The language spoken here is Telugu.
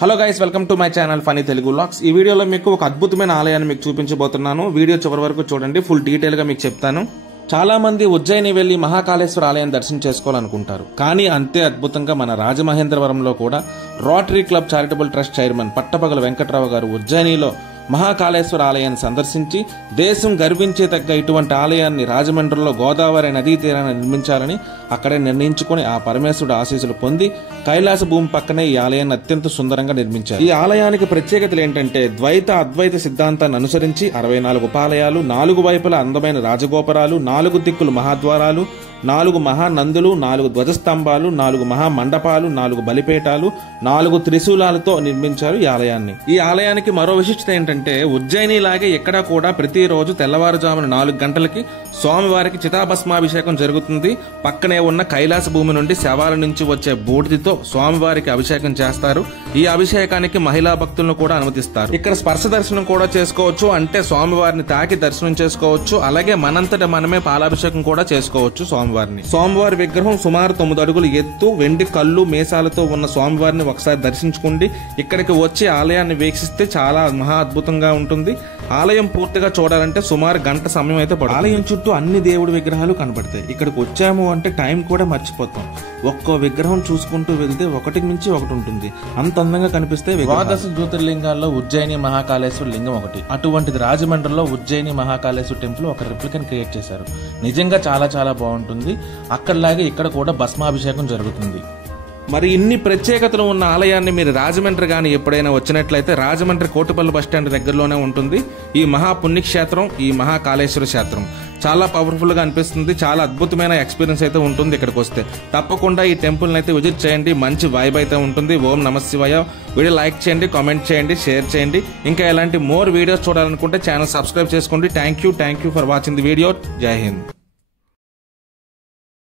Hello guys, welcome to my channel funny Telugu vlogs. ఈ వీడియోలో మీకు ఒక అద్భుతమైన ఆలయాన్ని మీకు చూపించబోతున్నాను. వీడియో చివరి వరకు చూడండి, ఫుల్ డీటెయిల్ గా మీకు చెప్తాను. చాలా మంది ఉజ్జయిని వెళ్లి మహాకాళేశ్వర ఆలయం దర్శనం చేసుకోవాలనుకుంటారు. కానీ అంతే అద్భుతంగా మన రాజమహేంద్రవరంలో కూడా rotary club charitable trust chairman Pattapagala Venkatrao గారు ఉజ్జయినిలో మహాకాళేశ్వర ఆలయాన్ని సందర్శించి దేశం గర్వించేతగ్గ ఇటువంటి ఆలయాన్ని రాజమండ్రిలో గోదావరి నదీ తీరాన్ని నిర్మించాలని అక్కడే నిర్ణయించుకుని ఆ పరమేశ్వరుడు ఆశీస్సులు పొంది కైలాస భూమి పక్కనే ఈ ఆలయాన్ని అత్యంత సుందరంగా నిర్మించారు. ఈ ఆలయానికి ప్రత్యేకతలు ఏంటంటే ద్వైత అద్వైత సిద్ధాంతాన్ని అనుసరించి 64 ఉపాలయాలు, 4 వైపులా అందమైన రాజగోపురాలు, 4 దిక్కులు మహాద్వారాలు, 4 మహానందులు, 4 ధ్వజస్తంభాలు, 4 మహామండపాలు, 4 బలిపేటాలు, 4 త్రిశూలాలతో నిర్మించారు ఈ ఆలయాన్ని. ఈ ఆలయానికి మరో విశిష్టత ఏంటంటే ఉజ్జయిని లాగే ఇక్కడ కూడా ప్రతిరోజు తెల్లవారుజామున 4 గంటలకి స్వామివారికి చితాభస్మాభిషేకం జరుగుతుంది. పక్కనే ఉన్న కైలాస భూమి నుండి శవాల నుంచి వచ్చే బూడిదితో స్వామివారికి అభిషేకం చేస్తారు. ఈ అభిషేకానికి మహిళా భక్తులను కూడా అనుమతిస్తారు. ఇక్కడ స్పర్శ దర్శనం కూడా చేసుకోవచ్చు, అంటే స్వామివారిని తాకి దర్శనం చేసుకోవచ్చు. అలాగే మనంతట మనమే పాలాభిషేకం కూడా చేసుకోవచ్చు స్వామివారిని. స్వామివారి విగ్రహం సుమారు 9 అడుగులు ఎత్తు, వెండి కళ్ళు మీసాలతో ఉన్న స్వామివారిని ఒకసారి దర్శించుకోండి. ఇక్కడికి వచ్చి ఆలయాన్ని వీక్షిస్తే చాలా మహా అద్భుతంగా ఉంటుంది. ఆలయం పూర్తిగా చూడాలంటే సుమారు గంట సమయం అయితే పడుతుంది. ఆలయం చుట్టూ అన్ని దేవుడి విగ్రహాలు కనబడతాయి. ఇక్కడికి వచ్చాము అంటే టైం కూడా మర్చిపోతాం. ఒక్కో విగ్రహం చూసుకుంటూ వెళ్తే ఒకటికి మించి ఒకటి ఉంటుంది, అంత అందంగా కనిపిస్తే. ద్వాదశ జ్యోతిర్లింగాల్లో ఉజ్జయిని మహాకాళేశ్వర లింగం ఒకటి. అటువంటిది రాజమండ్రిలో ఉజ్జయిని మహాకాళేశ్వర టెంపుల్ ఒక రిప్లికన్ క్రియేట్ చేశారు. నిజంగా చాలా చాలా బాగుంటుంది. అక్కడలాగే ఇక్కడ కూడా భస్మాభిషేకం జరుగుతుంది. మరి ఇన్ని ప్రత్యేకతలు ఉన్న ఆలయాన్ని మీరు రాజమండ్రి కానీ ఎప్పుడైనా వచ్చినట్లయితే రాజమండ్రి కోటిపల్లి బస్టాండ్ దగ్గరలోనే ఉంటుంది ఈ మహాపుణ్యక్షేత్రం, ఈ మహాకాళేశ్వర క్షేత్రం. చాలా పవర్ఫుల్ గా అనిపిస్తుంది. చాలా అద్భుతమైన ఎక్స్పీరియన్స్ అయితే ఉంటుంది. ఇక్కడికి వస్తే తప్పకుండా ఈ టెంపుల్ అయితే విజిట్ చేయండి. మంచి వైబ్ అయితే ఉంటుంది. ఓం నమ శివాయ. వీడియో లైక్ చేయండి, కామెంట్ చేయండి, షేర్ చేయండి. ఇంకా ఎలాంటి మోర్ వీడియోస్ చూడాలనుకుంటే ఛానల్ సబ్స్క్రైబ్ చేసుకోండి. Thank you for watching the video. జై హింద్.